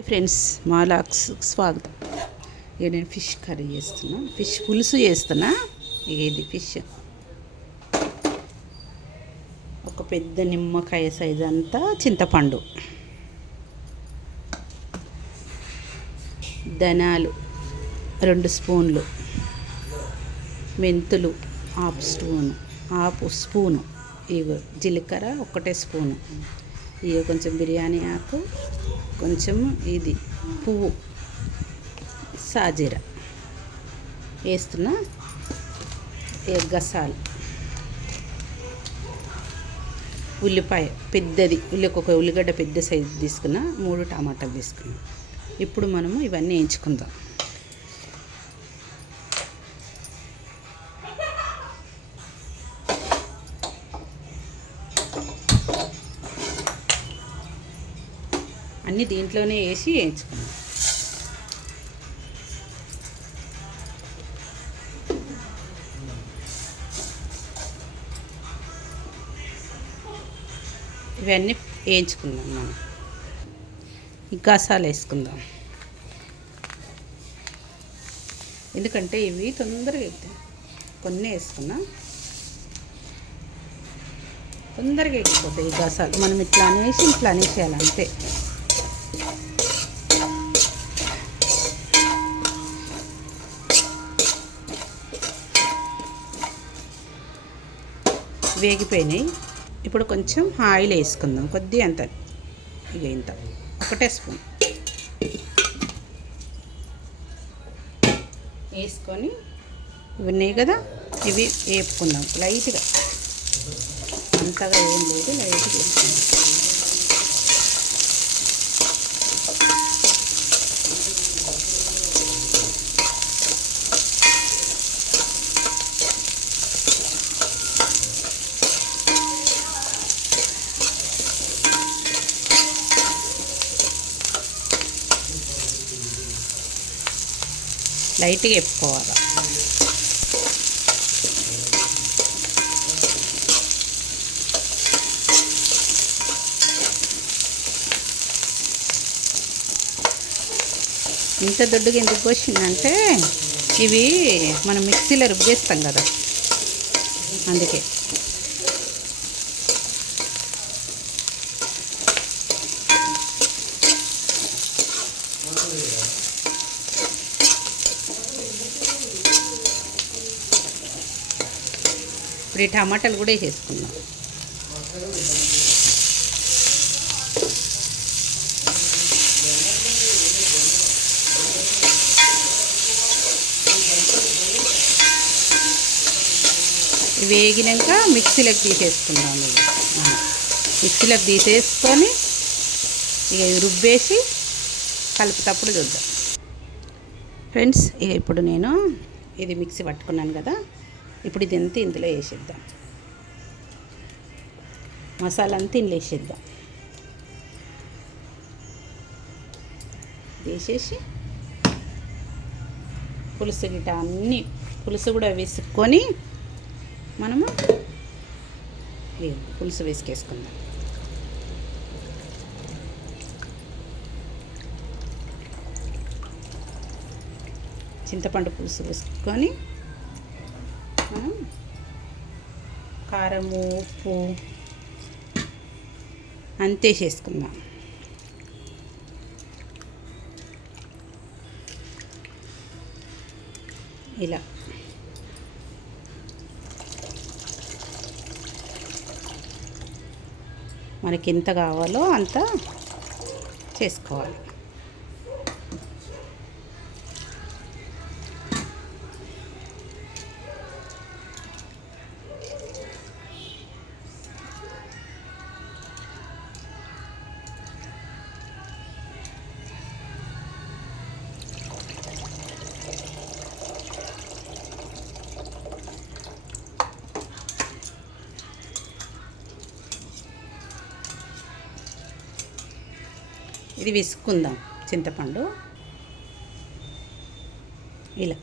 Friends మాలాక్స్ స్వాగతం. ఇక నేను ఫిష్ కర్రీ చేస్తున్నా, ఫిష్ పులుసు చేస్తున్నా. ఇక ఇది ఫిష్ ఒక పెద్ద నిమ్మకాయ సైజు అంతా చింతపండు, ధనాలు 2 స్పూన్లు, మెంతులు హాఫ్ స్పూను, ఇవి జీలకర్ర 1 స్పూను, ఇక కొంచెం బిర్యానీ ఆకు, కొంచెం ఇది పువ్వు సాజీర వేస్తున్నా. గసాలు, ఉల్లిపాయ పెద్దది, ఒక ఉల్లిగడ్డ పెద్ద సైజు తీసుకున్నా, 3 టమాటాలు తీసుకున్నా. ఇప్పుడు మనము ఇవన్నీ వేయించుకుందాం. అన్నీ దీంట్లోనే వేసి వేయించుకున్నాం. ఇవన్నీ వేయించుకుందాం. మనం ఈ గసాలు వేసుకుందాం, ఎందుకంటే ఇవి తొందరగా అవుతాయి. కొన్ని వేసుకున్నా తొందరగా ఎక్కిపోతాయి ఈ గసాలు. మనం ఇట్లా అనేసేయాలి అంతే. వేగిపోయినాయి. ఇప్పుడు కొంచెం ఆయిల్ వేసుకుందాం, కొద్దిగా అంత, ఇక ఇంత 1 స్పూన్ వేసుకొని ఇవి ఉన్నాయి కదా, ఇవి వేపుకుందాం లైట్గా, అంతగా ఏం లేదు, లైట్గా వేసుకుందాం. లైట్గా వేపుకోవాలి. ఇంత దొడ్డుగా ఎందుకు పోసిందంటే ఇవి మనం మిక్సీలో రుబ్బేస్తాం కదా, అందుకే. ఇప్పుడు ఈ టమాటాలు కూడా వేసేసుకుందాం. వేగినాక మిక్సీలోకి తీసేసుకుందాం. మిక్సీలోకి తీసేసుకొని ఇక రుబ్బేసి కలుపుతప్పుడు చూద్దాం. ఫ్రెండ్స్, ఇక ఇప్పుడు నేను ఇది మిక్సీ పట్టుకున్నాను కదా, ఇప్పుడు ఇది అంతా ఇందులో వేసేద్దాం. మసాలా అంతా ఇందులో వేసేద్దాం. వేసేసి పులుసు గిట అన్నీ పులుసు కూడా వేసుకొని మనము పులుసు వేసుకేసుకుందాం. చింతపండు పులుసు వేసుకొని మనం కారము, ఉప్పు అంతే చేసుకుందాం. ఇలా మనకి ఎంత కావాలో అంత చేసుకోవాలి. ఇది విసుక్కుందాం చింతపండు ఇలా.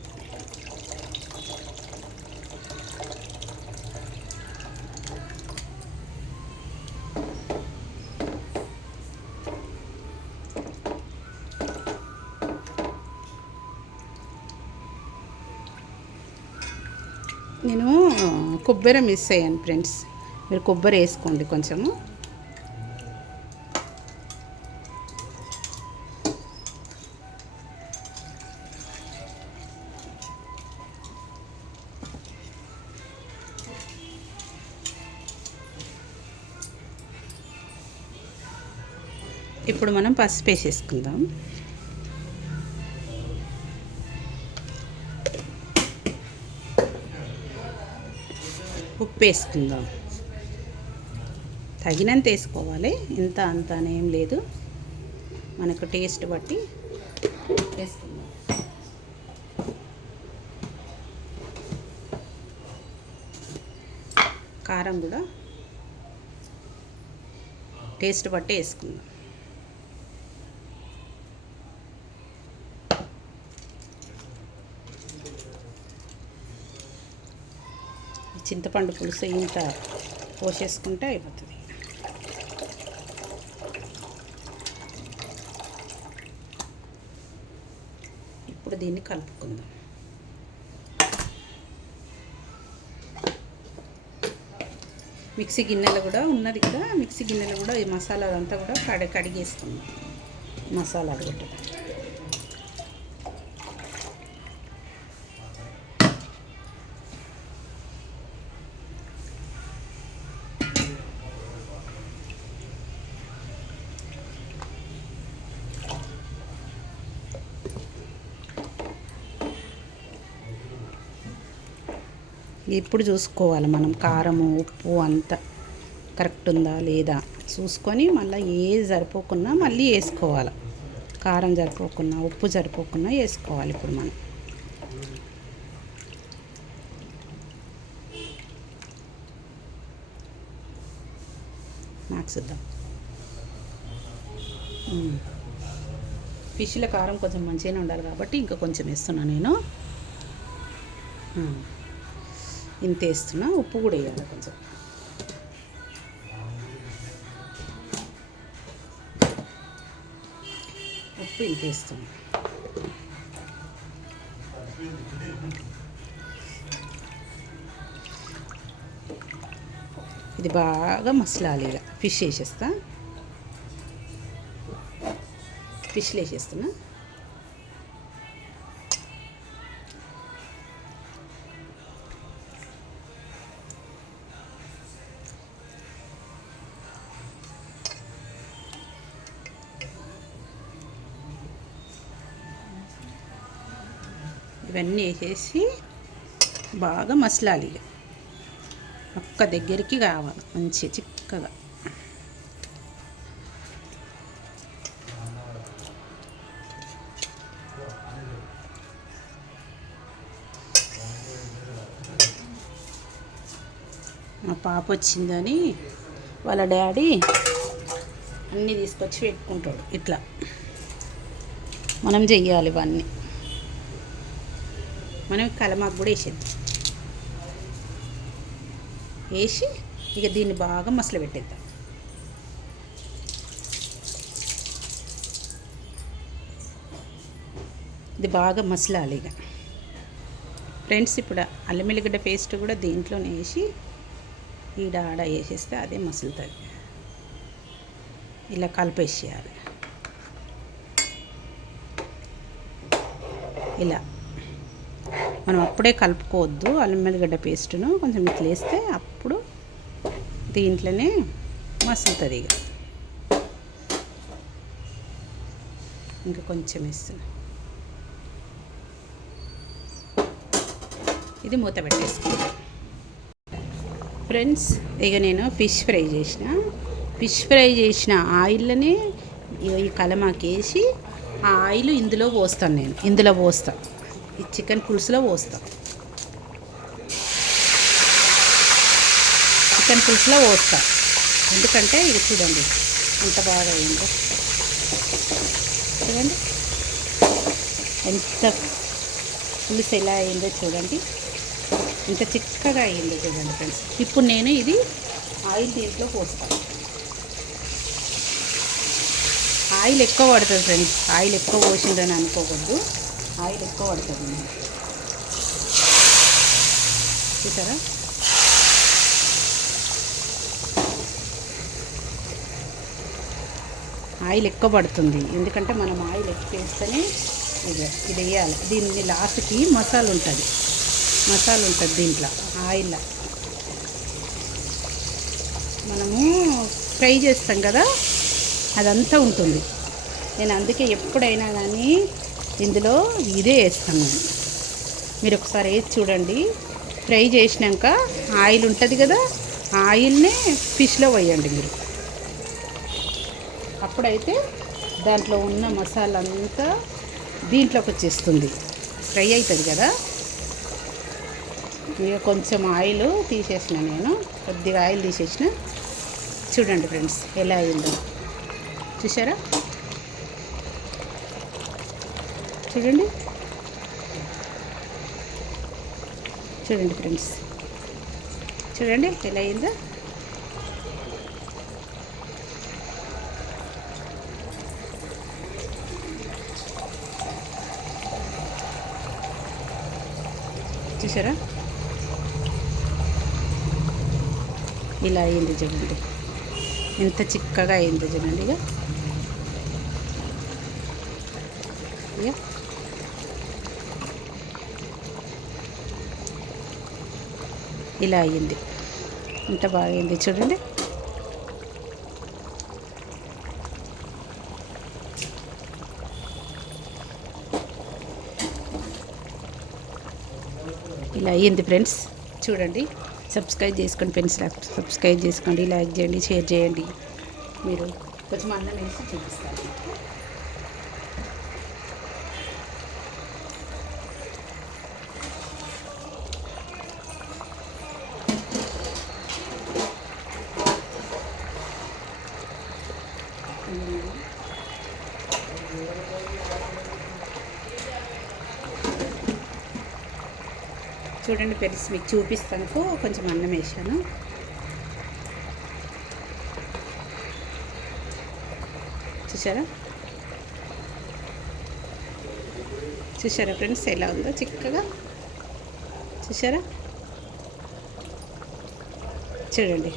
నేను కొబ్బరి మిస్ అయ్యాను ఫ్రెండ్స్, మీరు కొబ్బరి వేసుకోండి కొంచెము. ఇప్పుడు మనం పసుపు వేసేసుకుందాం. ఉప్పు వేసుకుందాం, తగినంత వేసుకోవాలి, ఇంత అంత అనేం లేదు, మనకు టేస్ట్ బట్టి వేసుకుందాం. కారం కూడా టేస్ట్ బట్టి వేసుకుందాం. చింతపండు పులుసు ఇంత పోసేసుకుంటే అయిపోతుంది. ఇప్పుడు దీన్ని కలుపుకుందాం. మిక్సీ గిన్నెలు కూడా ఉన్నది కదా, మిక్సీ గిన్నెలు కూడా ఈ మసాలా అంతా కూడా కడిగేసుకుందాం. మసాలా కూడా ఇప్పుడు చూసుకోవాలి మనం, కారము ఉప్పు అంతా కరెక్ట్ ఉందా లేదా చూసుకొని మళ్ళీ ఏది సరిపోకున్నా మళ్ళీ వేసుకోవాలి. కారం సరిపోకున్నా ఉప్పు సరిపోకున్నా వేసుకోవాలి. ఇప్పుడు మనం నాకు చూద్దాం. ఫిష్లో కారం కొంచెం మంచిగానే ఉండాలి కాబట్టి ఇంకా కొంచెం వేస్తున్నా నేను. ఇంత వేస్తున్నా, ఉప్పు కూడా వేయాలి కొంచెం. ఉప్పు ఇంత వేస్తున్నా. ఇది బాగా మసలాలి. ఇక ఫిష్ వేసేస్తా, ఫిష్లు వేసేస్తున్నా. ఇవన్నీ వేసేసి బాగా మసలాలి. ఇక ఒక్క దగ్గరికి కావాలి, మంచి చిక్కగా. మా పాప వచ్చిందని వాళ్ళ డాడీ అన్నీ తీసుకొచ్చి పెట్టుకుంటాడు. ఇట్లా మనం చెయ్యాలి ఇవన్నీ. మనం కలమాకు కూడా వేసేద్దాం. వేసి ఇక దీన్ని బాగా మసలు పెట్టేద్దాం. ఇది బాగా మసలాలి ఇక ఫ్రెండ్స్. ఇప్పుడు అల్లం వెల్లిగడ్డ పేస్ట్ కూడా దీంట్లోనే వేసి ఈడ ఆడ వేసేస్తే అదే మసులుతుంది. ఇలా కలిపేసేయాలి. ఇలా మనం అప్పుడే కలుపుకోవద్దు. అల్లం వెల్లిగడ్డ పేస్టును కొంచెం ఇట్లా వేస్తే అప్పుడు దీంట్లోనే మసులుతుంది. ఇక ఇంకా కొంచెం వేస్తున్నా. ఇది మూత పెట్టేసుకుంటాం ఫ్రెండ్స్. ఇక నేను ఫిష్ ఫ్రై చేసిన ఆయిల్ని ఈ కలమాకి వేసి ఆ ఆయిల్ ఇందులో పోస్తాను. నేను ఇందులో పోస్తాను, ఈ చికెన్ పులుసులో పోస్తాను. ఎందుకంటే ఇది చూడండి ఎంత బాగా అయిందో. చూడండి ఎంత పులుసు ఎలా అయిందో చూడండి, ఎంత చిక్కగా అయిందో చూడండి ఫ్రెండ్స్. ఇప్పుడు నేను ఇది ఆయిల్ దీంట్లో పోస్తాను. ఆయిల్ ఎక్కువ పడుతుంది ఫ్రెండ్స్. ఆయిల్ ఎక్కువ పోసిందని అనుకోకూడదు, ఆయిల్ ఎక్కువ పడుతుంది. చూసారా? ఆయిల్ ఎక్కువ పడుతుంది, ఎందుకంటే మనం ఆయిల్ ఎక్కువ వేస్తేనే ఇది వేయాలి. దీన్ని లాస్ట్కి మసాలా ఉంటుంది దీంట్లో ఆయిల్లో మనము ఫ్రై చేస్తాం కదా, అదంతా ఉంటుంది. నేను అందుకే ఎప్పుడైనా కానీ ఇందులో ఇదే వేస్తాను నేను. మీరు ఒకసారి వేసి చూడండి. ఫ్రై చేసినాక ఆయిల్ ఉంటుంది కదా, ఆ ఆయిల్నే ఫిష్లో వేయండి మీరు. అప్పుడైతే దాంట్లో ఉన్న మసాలా అంతా దీంట్లోకి వచ్చేస్తుంది, ఫ్రై అవుతుంది కదా. ఇక కొంచెం ఆయిల్ తీసేసిన, నేను కొద్దిగా ఆయిల్ తీసేసిన. చూడండి ఫ్రెండ్స్ ఎలా అయిందో, చూసారా? చూడండి ఫ్రెండ్స్, చూడండి ఎలా అయిందో. చూసారా? ఇలా అయింది చూడండి, ఎంత చిక్కగా అయిందో చూడండి. ఇక ఇలా అయ్యింది, ఎంత బాగా అయింది చూడండి. ఇలా అయ్యింది ఫ్రెండ్స్, చూడండి. సబ్స్క్రైబ్ చేసుకోండి ఫ్రెండ్స్, సబ్స్క్రైబ్ చేసుకోండి, లైక్ చేయండి, షేర్ చేయండి. మీరు కొంచెం అన్నం వేసి చూపిస్తారు. చూడండి ఫ్రెండ్స్, మీకు చూపిస్తాను. కొంచెం అన్నం వేసాను. చూసారా? ఫ్రెండ్స్ ఎలా ఉందో చిక్కగా, చూసారా? చూడండి.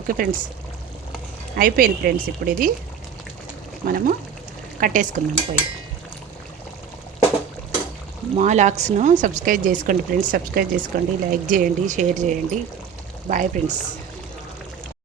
ఓకే ఫ్రెండ్స్, అయిపోయింది ఫ్రెండ్స్. ఇప్పుడు ఇది మనము కట్టేసుకుందాం పోయి. మా లాగ్స్ను సబ్స్క్రైబ్ చేసుకోండి ఫ్రెండ్స్, సబ్స్క్రైబ్ చేసుకోండి, లైక్ చేయండి, షేర్ చేయండి. Bye friends.